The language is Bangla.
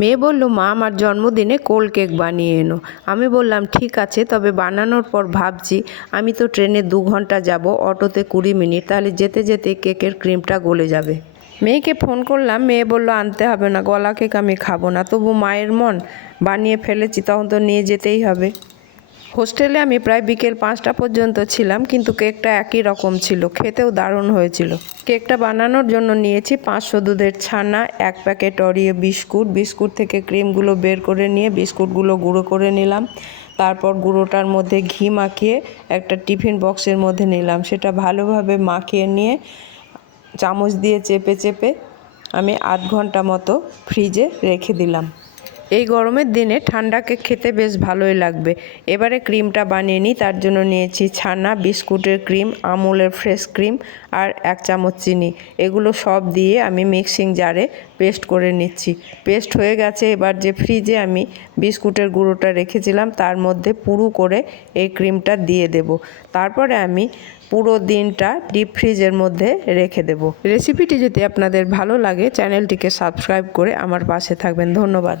মেয়ে বলল, মা আমার জন্মদিনে কোল্ড কেক বানিয়ে এনো। আমি বললাম ঠিক আছে, তবে বানানোর পর ভাবছি আমি তো ট্রেনে 2 ঘন্টা যাব, অটোতে 20 মিনিট, তাহলে যেতে যেতে কেকের ক্রিমটা গলে যাবে। মেয়েকে ফোন করলাম, মেয়ে বলল আনতে হবে না, গলা কেক আমি খাবো না। তবু মায়ের মন, বানিয়ে ফেলেছি তখন তো নিয়ে যেতেই হবে। হোস্টেলে আমি প্রায় বিকেল 5টা পর্যন্ত ছিলাম, কিন্তু কেকটা একই রকম ছিল, খেতেও দারুণ হয়েছিল। কেকটা বানানোর জন্য নিয়েছি 500 দুধের ছানা, 1 প্যাকেট অরিও বিস্কুট। বিস্কুট থেকে ক্রিমগুলো বের করে নিয়ে বিস্কুটগুলো গুঁড়ো করে নিলাম। তারপর গুঁড়োটার মধ্যে ঘি মাখিয়ে একটা টিফিন বক্সের মধ্যে নিলাম। সেটা ভালোভাবে মাখিয়ে নিয়ে চামচ দিয়ে চেপে চেপে আমি আধ ঘন্টা মতো ফ্রিজে রেখে দিলাম। এই গরমের দিনে ঠান্ডা কেক খেতে বেশ ভালোই লাগবে। এবারে ক্রিমটা বানিয়ে নিই। তার জন্য নিয়েছি ছানা, বিস্কুটের ক্রিম, আমুলের ফ্রেশ ক্রিম আর 1 চামচ চিনি। এগুলো সব দিয়ে আমি মিক্সিং জারে পেস্ট করে নিচ্ছি। পেস্ট হয়ে গেছে। এবার যে ফ্রিজে আমি বিস্কুটের গুঁড়োটা রেখেছিলাম তার মধ্যে পুরু করে এই ক্রিমটা দিয়ে দেব। তারপরে আমি পুরো দিনটা ডিপ ফ্রিজের মধ্যে রেখে দেব। রেসিপিটি যদি আপনাদের ভালো লাগে চ্যানেলটিকে সাবস্ক্রাইব করে আমার পাশে থাকবেন। ধন্যবাদ।